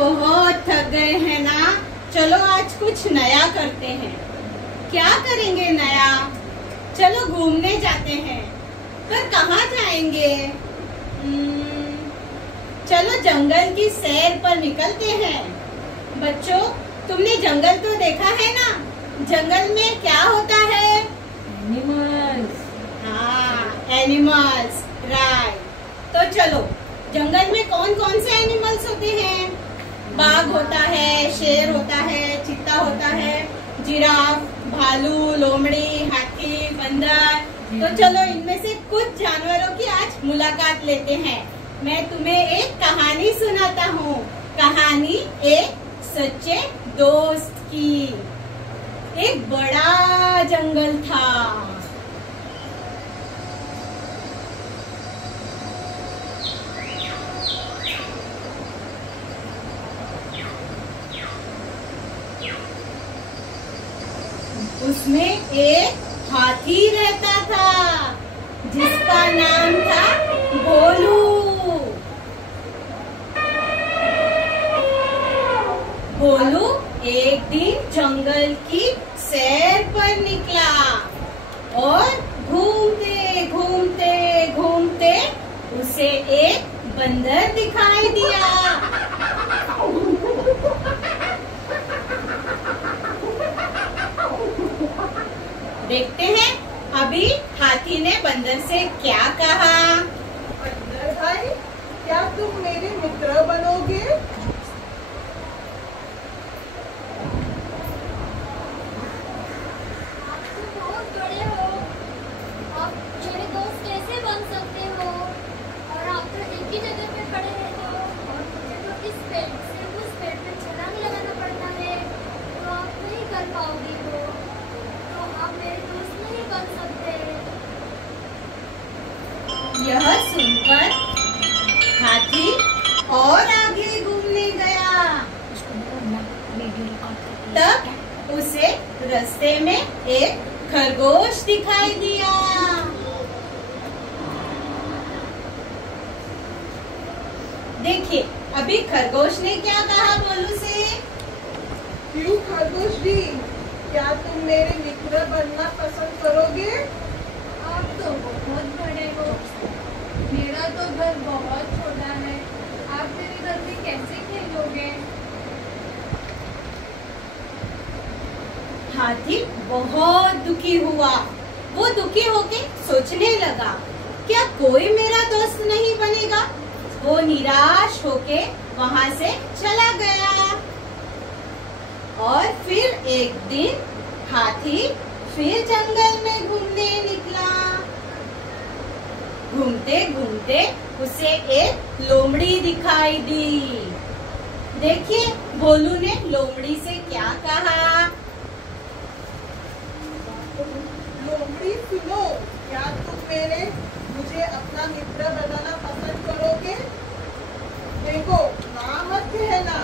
बहुत थक गए हैं ना, चलो आज कुछ नया करते हैं। क्या करेंगे नया? चलो घूमने जाते हैं। पर कहाँ जाएंगे? चलो जंगल की सैर पर निकलते हैं। बच्चों, तुमने जंगल तो देखा है ना? जंगल में क्या होता है? एनिमल्स। हाँ, एनिमल्स, राइट। तो चलो, जंगल में कौन कौन से एनिमल्स होते हैं? बाघ होता है, शेर होता है, चीता होता है, जिराफ, भालू, लोमड़ी, हाथी, बंदर। तो चलो इनमें से कुछ जानवरों की आज मुलाकात लेते हैं। मैं तुम्हें एक कहानी सुनाता हूँ। कहानी एक सच्चे दोस्त की। एक बड़ा जंगल था। उसमें एक हाथी रहता था जिसका नाम था भोलू। भोलू एक दिन जंगल की सैर पर निकला और घूमते घूमते घूमते उसे एक बंदर दिखाई दिया। देखते हैं अभी हाथी ने बंदर से क्या कहा। बंदर भाई, क्या तुम मेरे मित्र बनोगे? आप तो बहुत बड़े हो, आप मेरे दोस्त कैसे बन सकते हो? और आप तो एक ही जगह पे खड़े रहते हो और मुझे तो इस पेड़ से उस पेड़ पे छलांग लगाना पड़ता है, तो आप नहीं कर पाओगे हो, तो आप मेरे दोस्त नहीं बन सकते। यह सुनकर हाथी और आगे घूमने गया। तब उसे रास्ते में एक खरगोश दिखाई दिया। देखिए अभी खरगोश ने क्या कहा भोलू से। क्यों खरगोश जी, क्या तुम मेरे मित्र बनना पसंद करोगे? आप तो बहुत बड़े हो, मेरा तो घर बहुत छोटा है, आप मेरे घर में कैसे खेलोगे? हाथी बहुत दुखी हुआ। वो दुखी होके सोचने लगा, क्या कोई मेरा दोस्त नहीं बनेगा? वो निराश होके वहाँ से चला गया। और फिर एक दिन हाथी फिर जंगल में घूमने निकला। घूमते घूमते उसे एक लोमड़ी दिखाई दी। देखिए भोलू ने लोमड़ी से क्या कहा। लोमड़ी सुनो, क्या तुम मुझे अपना मित्र बनाना पसंद करोगे? देखो ना मत कहना,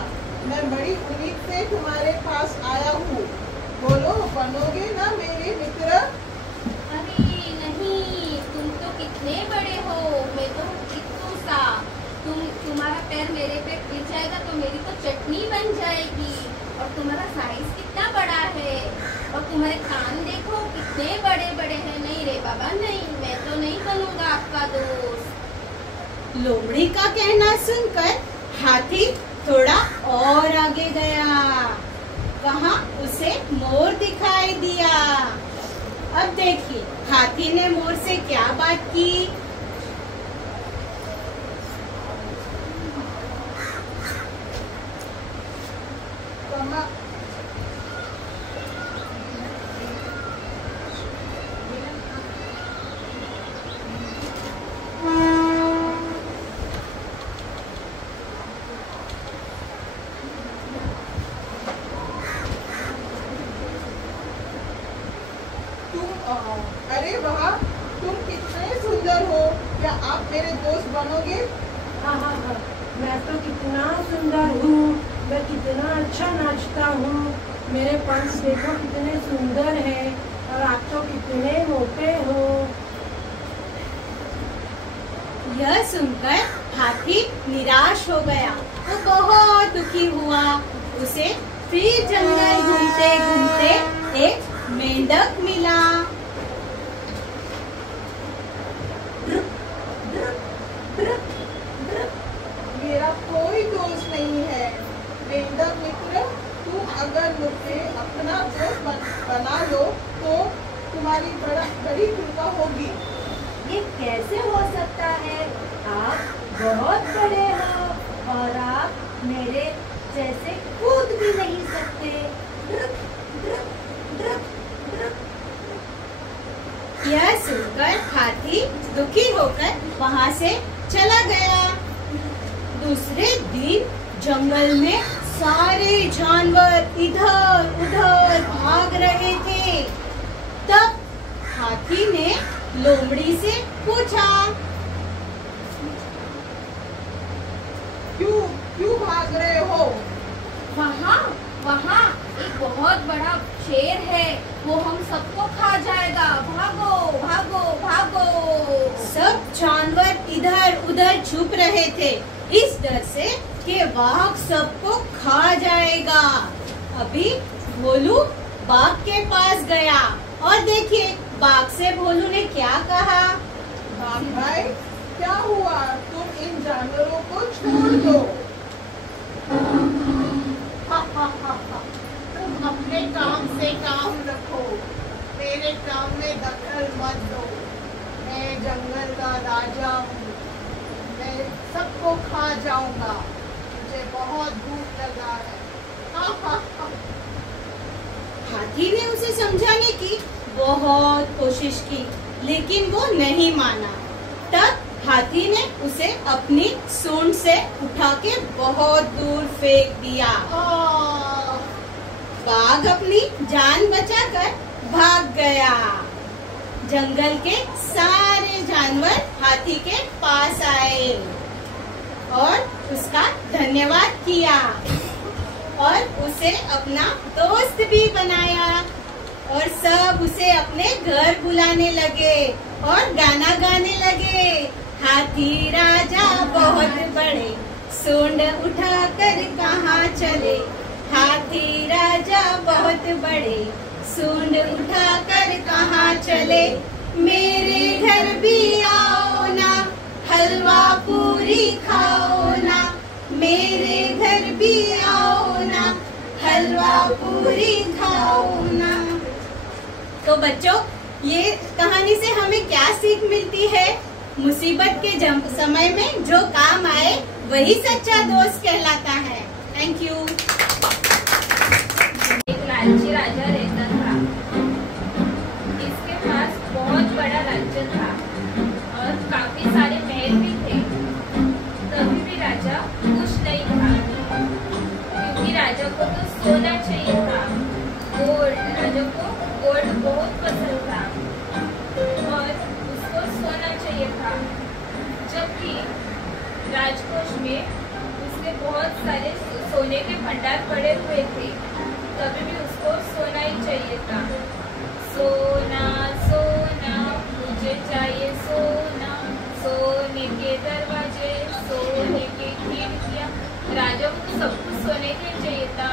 मैं बड़ी उम्मीद से तुम्हारे पास आया हूँ। बोलो, बनोगे ना मेरे मित्र? अरे नहीं, तुम तो कितने बड़े हो, मैं तो कितनू सा। तुम्हारा पैर मेरे पे गिर जाएगा तो मेरी तो चटनी बन जाएगी। और तुम्हारा साइज कितना बड़ा है, और तुम्हारे कान देखो कितने बड़े बड़े हैं। नहीं रे बाबा नहीं, मैं तो नहीं बनूंगा आपका दोस्त। लोमड़ी का कहना सुनकर हाथी थोड़ा और आगे गया। वहाँ उसे मोर दिखाई दिया। अब देखिए हाथी ने मोर से क्या बात की। अरे वाह, तुम कितने सुंदर हो, क्या आप मेरे दोस्त बनोगे? हाँ हाँ हाँ, मैं तो कितना सुंदर हूँ, मैं कितना अच्छा नाचता हूँ, मेरे पंख देखो कितने सुंदर हैं, और आप तो कितने मोटे हो। यह सुनकर हाथी निराश हो गया। वो बहुत दुखी दुखी हुआ। उसे फिर जंगल घूमते घूमते एक मेंढक मिला। मेरा कोई दोष नहीं है मेंढक मित्र, तुम अगर मुझे अपना दोस्त बना लो तो तुम्हारी बड़ी कृपा होगी। ये कैसे हो सकता है? आप बहुत बड़े हो और आप मेरे जैसे कूद भी नहीं सकते। ड्रुक, ड्रुक, ड्रुक, ड्रुक। यह सुनकर हाथी दुखी होकर वहाँ से चला गया। दूसरे दिन जंगल में सारे जानवर इधर उधर भाग रहे थे। तब हाथी ने लोमड़ी से पूछा, क्यों भाग रहे हो? वहाँ एक बहुत बड़ा शेर है, वो हम सबको खा जाएगा, भागो भागो भागो। सब जानवर इधर उधर छुप रहे थे इस डर से कि बाघ सबको खा जाएगा। अभी भोलू बाघ के पास गया और देखिए बाघ से भोलू ने क्या कहा। बाघ भाई, क्या हुआ? तुम इन जानवरों को छोड़ दो। तुम अपने काम से काम रखो, मेरे काम में दखल मत दो। मैं जंगल का राजा हूँ, मैं सबको खा जाऊंगा। मुझे बहुत भूख लगा है। हाथी ने उसे समझाने की बहुत कोशिश की लेकिन वो नहीं माना। तब हाथी ने उसे अपनी सूंड से उठा के बहुत दूर फेंक दिया। बाघ अपनी जान बचाकर भाग गया। जंगल के सारे जानवर हाथी के पास आए और उसका धन्यवाद किया और उसे अपना दोस्त भी बनाया और सब उसे अपने घर बुलाने लगे और गाना गाने लगे। हाथी राजा बहुत बड़े, सूंड उठाकर कहाँ चले। हाथी राजा बहुत बड़े, सूंड उठाकर कहाँ चले। मेरे घर भी आओ ना, हलवा पूरी खाओ ना। मेरे घर भी आओ ना, हलवा पूरी खाओ ना। तो बच्चों, ये कहानी से हमें क्या सीख मिलती है? मुसीबत के समय में जो काम आए वही सच्चा दोस्त कहलाता है। Thank you. एक लालची राजा रहता था। इसके पास बहुत बड़ा राज्य था और काफी सारे महल भी थे। तभी भी राजा खुश नहीं था क्योंकि राजा को तो सोना चाहिए था। राजा को गोल्ड बहुत पसंद था और उसको सोना चाहिए था। जबकि राजकोष में उसके बहुत सारे सोने के भंडार पड़े हुए थे, तभी भी उसको सोना ही चाहिए था। सोना सोना मुझे चाहिए सोना, सोने के दरवाजे, सोने की खिड़कियाँ। राजा को सब कुछ सोने के चाहिए था।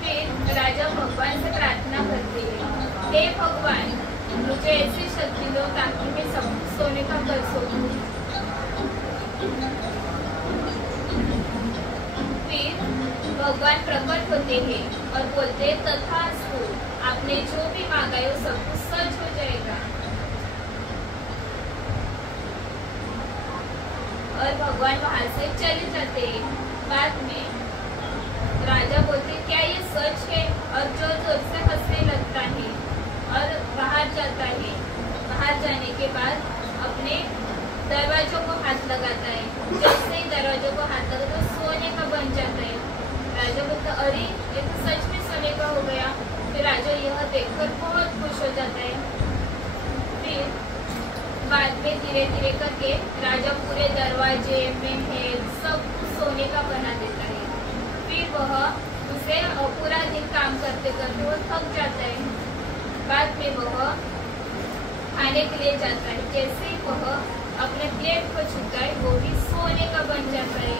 फिर राजा भगवान से प्रार्थना करते हैं, हे भगवान, मुझे ऐसी शक्ति दो ताकि मैं सब कुछ सोने का कर सकूं। फिर भगवान प्रकट होते हैं और बोलते हैं, तथास्तु, आपने जो भी मांगा है वो सब कुछ सच हो जाएगा। और भगवान वहां से चले जाते हैं। बाद में राजा बोलते, क्या ये सच है? और जोर जोर से हंसने लगता है और बाहर जाता है। बाहर जाने के बाद अपने दरवाजों को हाथ लगाता है। जैसे ही दरवाजों को हाथ लगाता है सोने का बन जाता है। राजा बोलता, अरे ये तो सच में सोने का हो गया। फिर राजा यह देखकर बहुत खुश हो जाता है। फिर बाद में धीरे धीरे करके राजा पूरे दरवाजे महल सब कुछ सोने का बना देता है। फिर वह उसे पूरा दिन काम करते करते वो थक जाता है। बाद में वह खाने के लिए जाता है। जैसे ही वह अपने प्लेट को छूता है वो भी सोने का बन जाता है।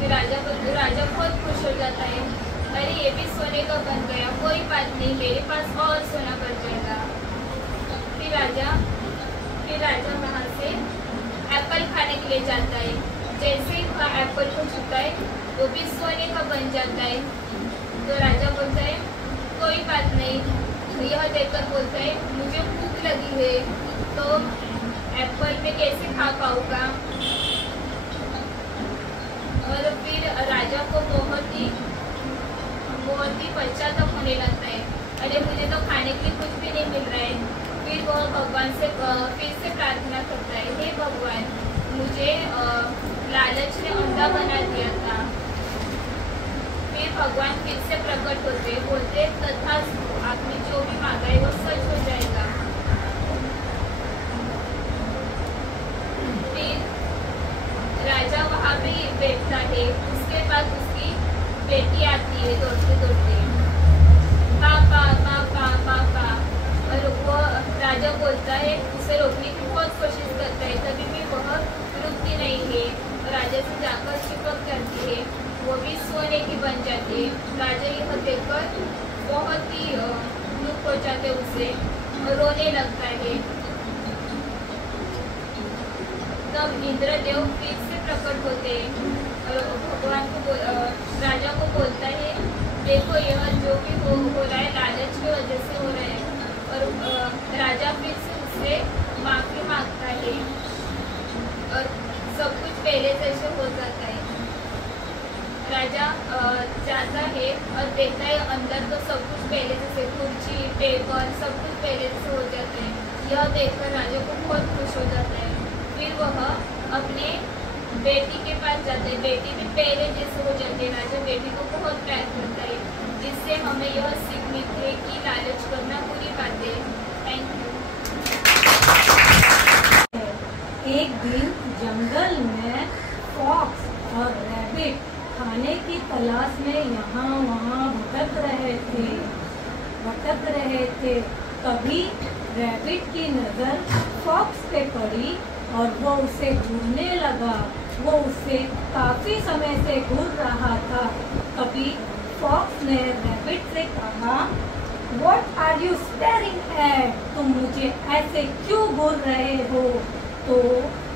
फिर राजा बहुत खुश हो जाता है, अरे ये भी सोने का बन गया, कोई बात नहीं, मेरे पास और सोना बन जाएगा। फिर राजा वहाँ से एप्पल खाने के लिए जाता है। जैसे ही वह एप्पल को छूता है वो भी सोने का बन जाता है। तो राजा बोलता है कोई बात नहीं, यह देखकर बोलता है मुझे भूख लगी है, तो एप्पल में कैसे खा पाऊंगा। और फिर राजा को बहुत ही पश्चाताप होने लगता है, अरे मुझे तो खाने के लिए कुछ भी नहीं मिल रहा है। फिर वह भगवान से फिर से प्रार्थना करता है, हे भगवान, मुझे लालच ने अंधा बना दिया था। फिर भगवान फिर से प्रकट होते, बोलते तथास्तु, आपने जो भी मांगा है वो सच हो जाएगा। फिर राजा वहाँ पे बैठता है, उसके बाद उसकी बेटी आती है दौड़ते दौड़ते, पापा पापा पापा। और वो राजा बोलता है, उसे रोकने की बहुत कोशिश करता है, तभी भी वह रुकती नहीं है। राजा से जाकर चिपक जाती है, वो भी सोने की बन जाती है। राजा यह देखकर बहुत ही दुख हो जाते उसे और रोने लगता है। तब इंद्रदेव फिर से प्रकट होते हैं और भगवान को राजा को बोलता है, देखो यह जो भी हो रहा है लालच की वजह से हो रहा है। और राजा फिर से उससे माफी मांगता है और सब कुछ पहले जैसे हो जाता है। राजा जाता है और देखता है अंदर तो सब कुछ पहले जैसे, कुर्सी टेबल सब कुछ पहले जैसे हो जाते हैं। यह देखकर राजा को बहुत खुश हो जाता है। फिर वह अपने बेटी के पास जाते हैं, बेटी भी पहले जैसे हो जाती है। राजा बेटी को बहुत प्यार करता है, जिससे हमें यह सीख मिलती है कि लालच करना बुरी बात है। Thank you. एक दिन जंगल में फॉक्स और रैबिट खाने की तलाश में यहाँ वहाँ भटक रहे थे। तभी रैबिट की नज़र फॉक्स पे पड़ी और वो उसे घूरने लगा। वो उससे काफी समय से घूर रहा था। तभी फॉक्स ने रैबिट से कहा, What are you staring at? तुम मुझे ऐसे क्यों घूर रहे हो? तो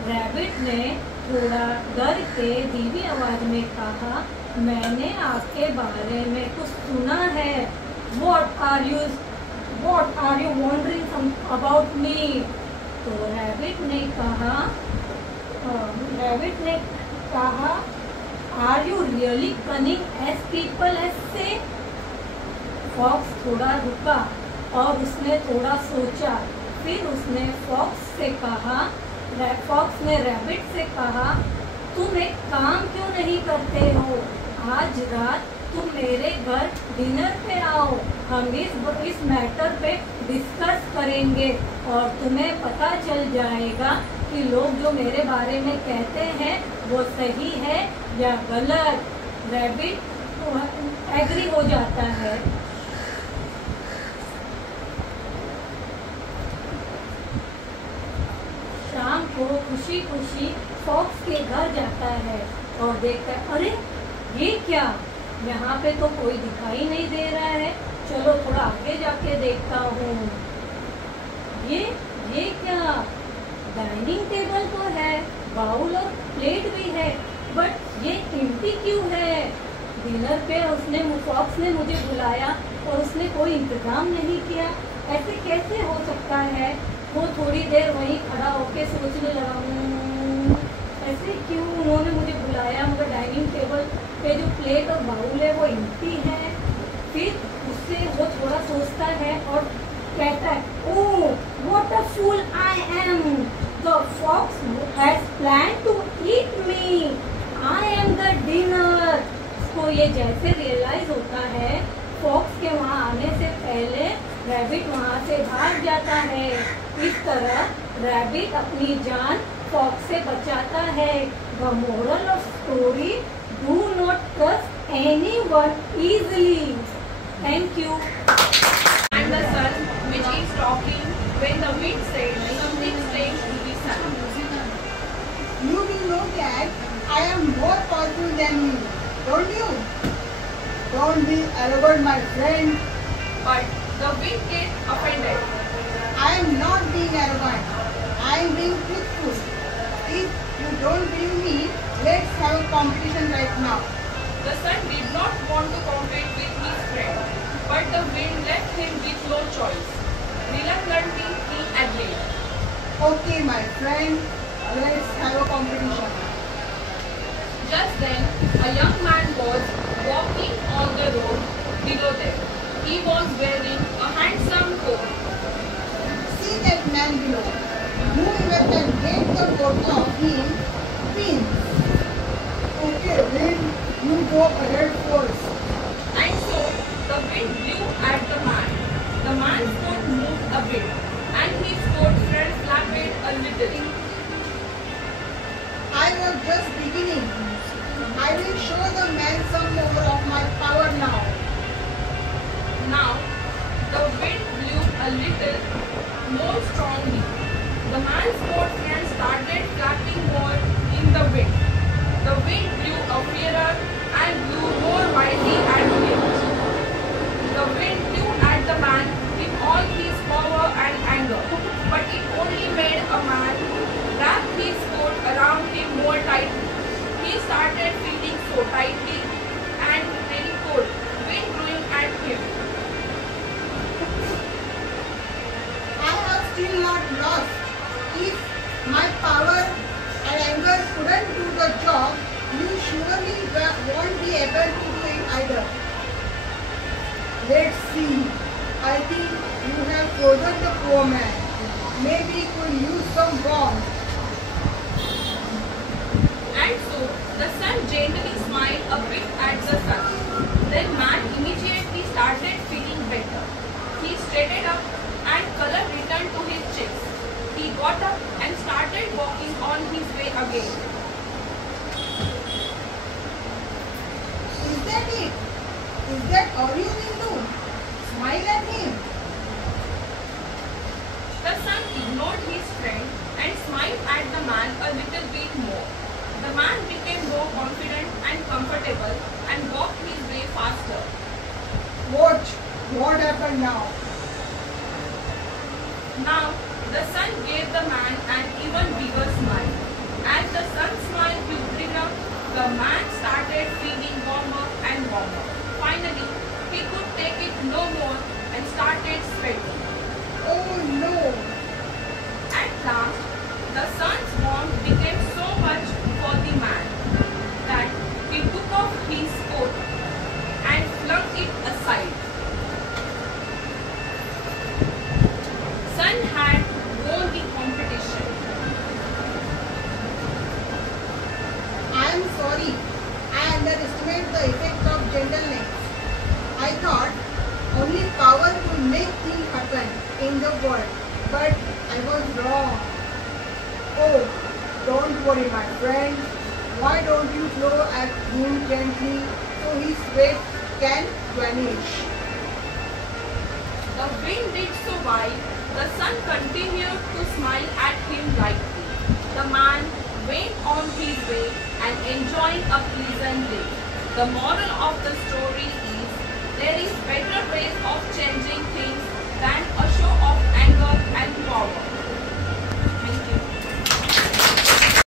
रैबिट ने थोड़ा डर के धीमी आवाज में कहा, मैंने आपके बारे में कुछ सुना है। What are you wondering about me? तो रैबिट ने कहा, Are you really cunning as people say? Fox थोड़ा रुका और उसने थोड़ा सोचा। फिर उसने फॉक्स ने रैबिट से कहा, तुम एक काम क्यों नहीं करते हो? आज रात तुम मेरे घर डिनर पे आओ, हम इस मैटर पे डिस्कस करेंगे और तुम्हें पता चल जाएगा कि लोग जो मेरे बारे में कहते हैं वो सही है या गलत। रैबिट एग्री हो जाता है। शाम को खुशी खुशी फॉक्स के घर जाता है और देखता है, अरे ये क्या, यहाँ पे तो कोई दिखाई नहीं दे रहा है। चलो थोड़ा आगे जाके देखता हूँ। ये क्या, डाइनिंग टेबल तो है, बाउल और प्लेट भी है, बट ये एम्प्टी क्यों है? डिनर पे फॉक्स ने मुझे बुलाया और उसने कोई इंतजाम नहीं किया, ऐसे कैसे हो सकता है? वो थोड़ी देर वहीं खड़ा होके सोचने लगा, ऐसे क्यों उन्होंने मुझे बुलाया, मगर डाइनिंग टेबल पे जो प्लेट और बाउल है वो एम्प्टी है। फिर उससे वो थोड़ा सोचता है और कहता है, oh what a fool I am, the fox has planned to eat me, I am the dinner. उसको ये जैसे रियलाइज होता है, फॉक्स के वहाँ आने से पहले रैबिट वहाँ से भाग जाता है। इस तरह रैबिट अपनी जान फॉक्स से बचाता है। The moral of story, do not trust anyone easily. Thank you. And the sun, which is talking, when the wind says something strange to the sun. You will know that I am more powerful than you, don't you? Don't be arrogant, my friend. But the wind gets offended. I am not being arrogant. I am being truthful. If you don't believe me, let's have a competition right now. The sun did not want to compete with his friend, but the wind left him with no choice. Reluctantly, he agreed. Okay, my friend, let's have a competition. Just then, a young man was walking on the road below them. He was wearing a handsome coat. See that man below. Whoever can get the coat off him wins. Okay, wind, you go ahead first. And so, the wind blew at the man. The man's coat moved a bit, and his coat front flapped a little. I was just beginning. I will show the man some more of my power now. Now, the wind blew a little more strongly. The man's coat front started flapping more in the wind. The wind blew a fairer and blew more wildly at him. The wind blew at the man with all his power and anger, but it only made a man wrap his coat around him more tightly. He started feeling so tightly and very cold, wind blowing at him. I have still not lost. If my power and anger couldn't do the job, you surely won't be able to do it either. Let's see. I think you have frozen the poor man. Maybe could use some warmth. And so the sun gently smiled a bit at the sun. Then man immediately started feeling better. He straightened up and color returned to his cheeks. He got up and started walking on his way again. Is that it? Is that all you will do? Smile at him. The sun ignored his friend and smiled at the man a little bit more. The man became more confident and comfortable and walked his way faster. Watch. What happened now? Now, the sun gave the man an even bigger smile. As the sun's smile grew bigger, the man started feeling warmer and warmer. Finally, he could take it no more and started sweating. Oh no. At last, the sun's warmth became so much for the man that he took off his coat and flung it aside. Sun had won the competition. I am sorry. I underestimated the effect of gentleness. I thought only power could make things happen in the world, but I was wrong. Oh, don't worry, my friend. Why don't you blow at him gently so his sweat can vanish? The wind did so while the sun continued to smile at him lightly. The man went on his way and enjoying a pleasant day. The moral of the story is there is better ways of changing things than a show of anger and power.